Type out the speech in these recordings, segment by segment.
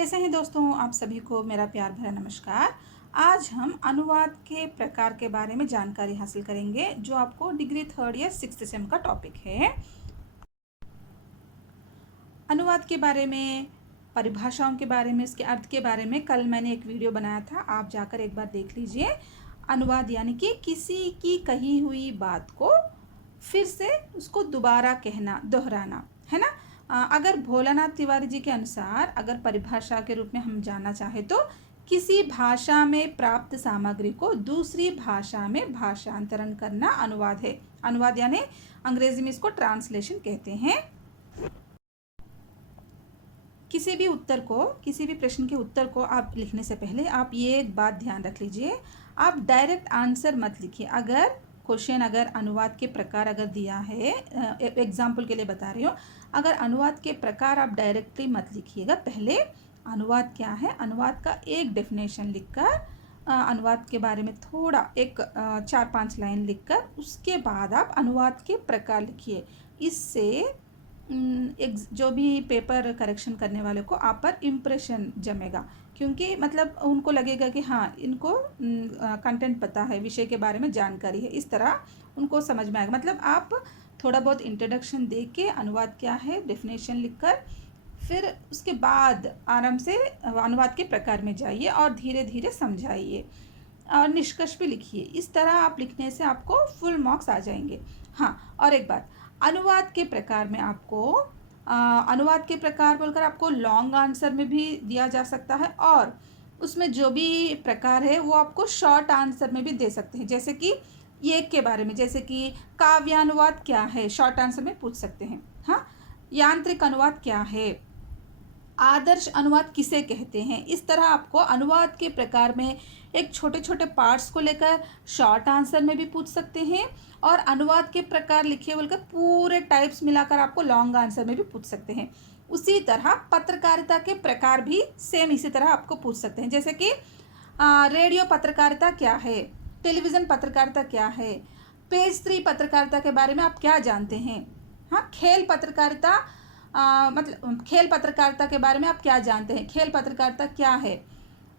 कैसे हैं दोस्तों, आप सभी को मेरा प्यार भरा नमस्कार। आज हम अनुवाद के प्रकार के बारे में जानकारी हासिल करेंगे, जो आपको डिग्री 3rd या 6th सेम का टॉपिक है। अनुवाद के बारे में, परिभाषाओं के बारे में, इसके अर्थ के बारे में कल मैंने एक वीडियो बनाया था, आप जाकर एक बार देख लीजिए। अनुवाद यानी कि किसी की कही हुई बात को फिर से उसको दोबारा कहना, दोहराना, है ना। अगर भोलानाथ तिवारी जी के अनुसार अगर परिभाषा के रूप में हम जानना चाहें तो किसी भाषा में प्राप्त सामग्री को दूसरी भाषा में भाषांतरण करना अनुवाद है। अनुवाद यानी अंग्रेजी में इसको ट्रांसलेशन कहते हैं। किसी भी प्रश्न के उत्तर को आप लिखने से पहले आप ये एक बात ध्यान रख लीजिए, आप डायरेक्ट आंसर मत लिखिए। अगर अनुवाद के प्रकार अगर दिया है, एग्जाम्पल के लिए बता रही हूँ, अगर अनुवाद के प्रकार आप डायरेक्टली मत लिखिएगा। पहले अनुवाद क्या है, अनुवाद का एक डेफिनेशन लिखकर, अनुवाद के बारे में थोड़ा एक 4-5 लाइन लिखकर उसके बाद आप अनुवाद के प्रकार लिखिए। इससे एक जो भी पेपर करेक्शन करने वाले को आप पर इम्प्रेशन जमेगा, क्योंकि मतलब उनको लगेगा कि हाँ, इनको कंटेंट पता है, विषय के बारे में जानकारी है, इस तरह उनको समझ में आएगा। मतलब आप थोड़ा बहुत इंट्रोडक्शन दे के अनुवाद क्या है डेफिनेशन लिखकर फिर उसके बाद आराम से अनुवाद के प्रकार में जाइए और धीरे धीरे समझाइए और निष्कर्ष भी लिखिए। इस तरह आप लिखने से आपको फुल मार्क्स आ जाएंगे। हाँ, और एक बात, अनुवाद के प्रकार में आपको अनुवाद के प्रकार बोलकर आपको लॉन्ग आंसर में भी दिया जा सकता है, और उसमें जो भी प्रकार है वो आपको शॉर्ट आंसर में भी दे सकते हैं। जैसे कि ये के बारे में, जैसे कि काव्यानुवाद क्या है, शॉर्ट आंसर में पूछ सकते हैं। हाँ, यांत्रिक अनुवाद क्या है, आदर्श अनुवाद किसे कहते हैं। इस तरह आपको अनुवाद के प्रकार में एक छोटे छोटे पार्ट्स को लेकर शॉर्ट आंसर में भी पूछ सकते हैं, और अनुवाद के प्रकार लिखिए बोलकर पूरे टाइप्स मिलाकर आपको लॉन्ग आंसर में भी पूछ सकते हैं। उसी तरह पत्रकारिता के प्रकार भी सेम इसी तरह आपको पूछ सकते हैं। जैसे कि रेडियो पत्रकारिता क्या है, टेलीविज़न पत्रकारिता क्या है, पेज 3 पत्रकारिता के बारे में आप क्या जानते हैं। हाँ, खेल पत्रकारिता मतलब खेल पत्रकारिता के बारे में आप क्या जानते हैं, खेल पत्रकारिता क्या है।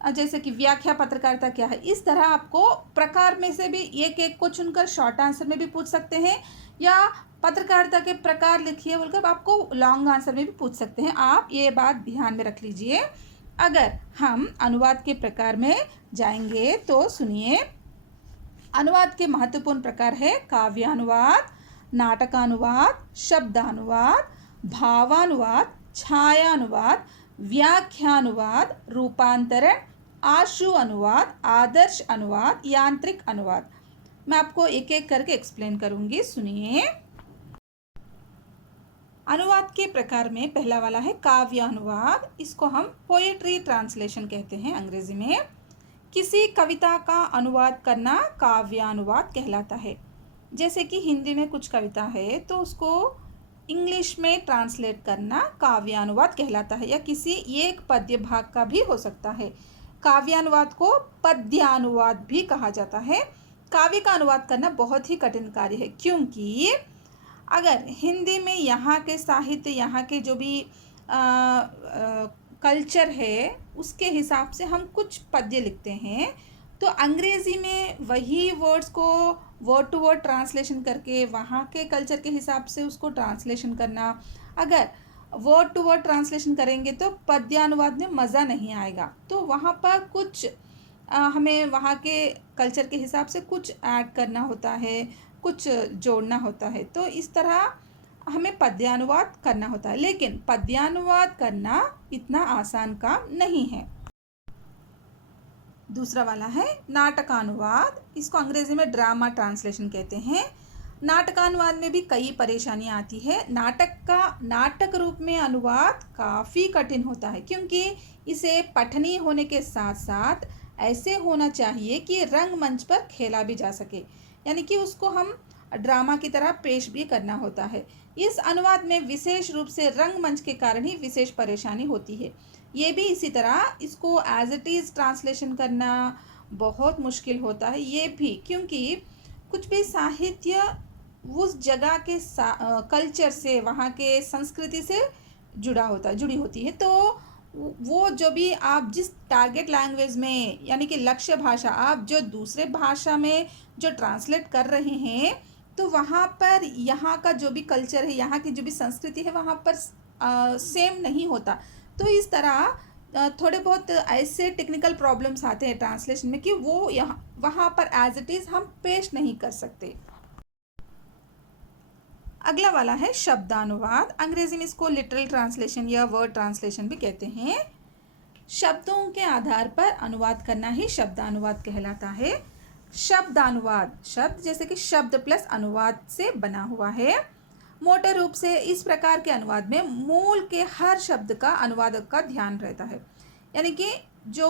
जैसे कि व्याख्या पत्रकारिता क्या है। इस तरह आपको प्रकार में से भी एक एक को चुनकर शॉर्ट आंसर में भी पूछ सकते हैं, या पत्रकारिता के प्रकार लिखिए बोलकर आपको लॉन्ग आंसर में भी पूछ सकते हैं। आप ये बात ध्यान में रख लीजिए। अगर हम अनुवाद के प्रकार में जाएंगे तो सुनिए, अनुवाद के महत्वपूर्ण प्रकार है काव्यानुवाद, नाटकानुवाद, शब्दानुवाद, भावानुवाद, छायानुवाद, व्याख्यानुवाद, रूपांतरण, आशु अनुवाद, आदर्श अनुवाद, यांत्रिक अनुवाद। मैं आपको एक एक करके एक्सप्लेन करूंगी, सुनिए। अनुवाद के प्रकार में पहला वाला है काव्यानुवाद। इसको हम पोएट्री ट्रांसलेशन कहते हैं अंग्रेजी में। किसी कविता का अनुवाद करना काव्यानुवाद कहलाता है। जैसे कि हिंदी में कुछ कविता है तो उसको इंग्लिश में ट्रांसलेट करना काव्यानुवाद कहलाता है, या किसी एक पद्य भाग का भी हो सकता है। काव्यानुवाद को पद्यानुवाद भी कहा जाता है। काव्य का अनुवाद करना बहुत ही कठिन कार्य है, क्योंकि अगर हिंदी में यहाँ के साहित्य, यहाँ के जो भी कल्चर है उसके हिसाब से हम कुछ पद्य लिखते हैं, तो अंग्रेज़ी में वही वर्ड्स को वर्ड टू वर्ड ट्रांसलेशन करके वहाँ के कल्चर के हिसाब से उसको ट्रांसलेशन करना, अगर वर्ड टू वर्ड ट्रांसलेशन करेंगे तो पद्यानुवाद में मज़ा नहीं आएगा। तो वहाँ पर कुछ हमें वहाँ के कल्चर के हिसाब से कुछ ऐड करना होता है, कुछ जोड़ना होता है। तो इस तरह हमें पद्यानुवाद करना होता है, लेकिन पद्यानुवाद करना इतना आसान काम नहीं है। दूसरा वाला है नाटकानुवाद। इसको अंग्रेजी में ड्रामा ट्रांसलेशन कहते हैं। नाटकानुवाद में भी कई परेशानियां आती है। नाटक का नाटक रूप में अनुवाद काफ़ी कठिन होता है, क्योंकि इसे पठनीय होने के साथ साथ ऐसे होना चाहिए कि रंगमंच पर खेला भी जा सके, यानी कि उसको हम ड्रामा की तरह पेश भी करना होता है। इस अनुवाद में विशेष रूप से रंगमंच के कारण ही विशेष परेशानी होती है। ये भी इसी तरह इसको एज इट इज़ ट्रांसलेशन करना बहुत मुश्किल होता है, ये भी क्योंकि कुछ भी साहित्य उस जगह के कल्चर से, वहाँ के संस्कृति से जुड़ी होती है, तो वो जो भी आप जिस टारगेट लैंग्वेज में यानी कि लक्ष्य भाषा आप जो दूसरे भाषा में जो ट्रांसलेट कर रहे हैं, तो वहाँ पर यहाँ का जो भी कल्चर है, यहाँ की जो भी संस्कृति है, वहाँ पर सेम नहीं होता। तो इस तरह थोड़े बहुत ऐसे टेक्निकल प्रॉब्लम्स आते हैं ट्रांसलेशन में कि वो यहाँ वहाँ पर एज इट इज़ हम पेश नहीं कर सकते। अगला वाला है शब्दानुवाद। अंग्रेजी में इसको लिटरल ट्रांसलेशन या वर्ड ट्रांसलेशन भी कहते हैं। शब्दों के आधार पर अनुवाद करना ही शब्दानुवाद कहलाता है। शब्दानुवाद, शब्द जैसे कि शब्द प्लस अनुवाद से बना हुआ है। मोटे रूप से इस प्रकार के अनुवाद में मूल के हर शब्द का अनुवादक का ध्यान रहता है। यानी कि जो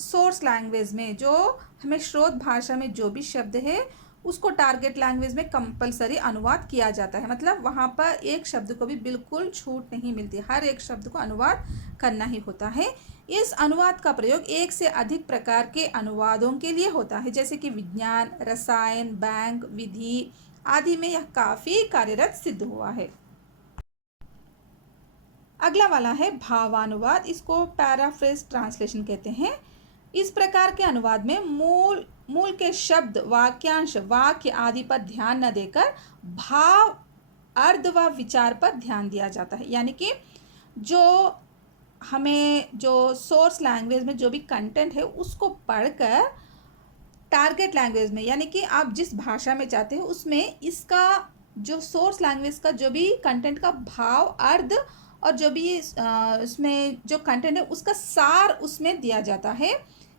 सोर्स लैंग्वेज में, जो हमें स्रोत भाषा में जो भी शब्द है, उसको टारगेट लैंग्वेज में कंपलसरी अनुवाद किया जाता है। मतलब वहाँ पर एक शब्द को भी बिल्कुल छूट नहीं मिलती, हर एक शब्द को अनुवाद करना ही होता है। इस अनुवाद का प्रयोग एक से अधिक प्रकार के अनुवादों के लिए होता है, जैसे कि विज्ञान, रसायन, बैंक, विधि आदि में यह काफ़ी कार्यरत सिद्ध हुआ है। अगला वाला है भावानुवाद। इसको पैराफ्रेज ट्रांसलेशन कहते हैं। इस प्रकार के अनुवाद में मूल के शब्द, वाक्यांश, वाक्य आदि पर ध्यान न देकर भाव, अर्थ व विचार पर ध्यान दिया जाता है। यानी कि जो हमें जो सोर्स लैंग्वेज में जो भी कंटेंट है उसको पढ़कर टारगेट लैंग्वेज में, यानी कि आप जिस भाषा में चाहते हो उसमें इसका जो सोर्स लैंग्वेज का जो भी कंटेंट का भाव, अर्थ और जो भी उसमें जो कंटेंट है उसका सार उसमें दिया जाता है।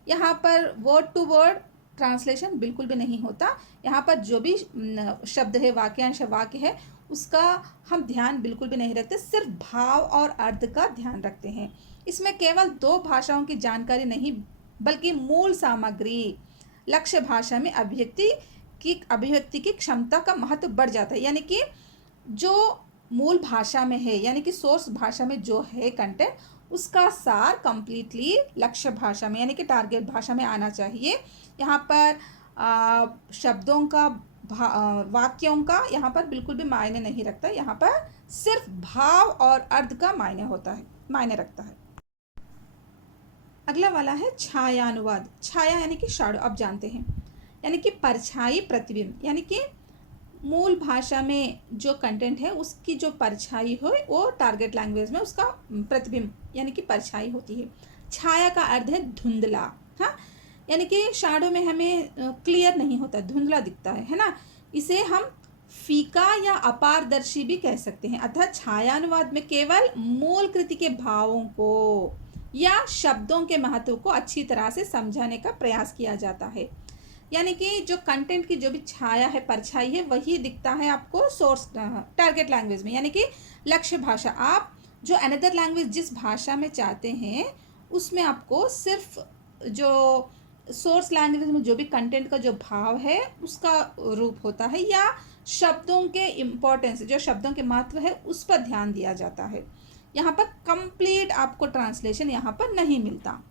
यहाँ पर वर्ड टू वर्ड ट्रांसलेशन बिल्कुल भी नहीं होता। यहाँ पर जो भी शब्द है, वाक्यांश वाक्य है, उसका हम ध्यान बिल्कुल भी नहीं रखते, सिर्फ भाव और अर्थ का ध्यान रखते हैं। इसमें केवल दो भाषाओं की जानकारी नहीं बल्कि मूल सामग्री, लक्ष्य भाषा में अभिव्यक्ति की क्षमता का महत्व बढ़ जाता है। यानी कि जो मूल भाषा में है, यानी कि सोर्स भाषा में जो है कंटेंट, उसका सार कंप्लीटली लक्ष्य भाषा में यानी कि टारगेट भाषा में आना चाहिए। यहाँ पर शब्दों का, वाक्यों का यहाँ पर बिल्कुल भी मायने नहीं रखता। यहाँ पर सिर्फ भाव और अर्थ का मायने रखता है। अगला वाला है छाया अनुवाद। छाया यानी कि शैडो, आप जानते हैं, यानी कि परछाई, प्रतिबिंब। यानी कि मूल भाषा में जो कंटेंट है उसकी जो परछाई हो वो टारगेट लैंग्वेज में उसका प्रतिबिंब यानी कि परछाई होती है। छाया का अर्थ है धुंधला। हाँ, यानी कि शैडो में हमें क्लियर नहीं होता, धुंधला दिखता है ना। इसे हम फीका या अपारदर्शी भी कह सकते हैं। अर्थात छाया अनुवाद में केवल मूल कृति के भावों को या शब्दों के महत्व को अच्छी तरह से समझाने का प्रयास किया जाता है। यानी कि जो कंटेंट की जो भी छाया है, परछाई है, वही दिखता है आपको सोर्स टारगेट लैंग्वेज में, यानी कि लक्ष्य भाषा। आप जो अनदर लैंग्वेज जिस भाषा में चाहते हैं उसमें आपको सिर्फ जो सोर्स लैंग्वेज में जो भी कंटेंट का जो भाव है उसका रूप होता है, या शब्दों के इम्पोर्टेंस, जो शब्दों के महत्व है उस पर ध्यान दिया जाता है। यहाँ पर कंप्लीट आपको ट्रांसलेशन यहाँ पर नहीं मिलता।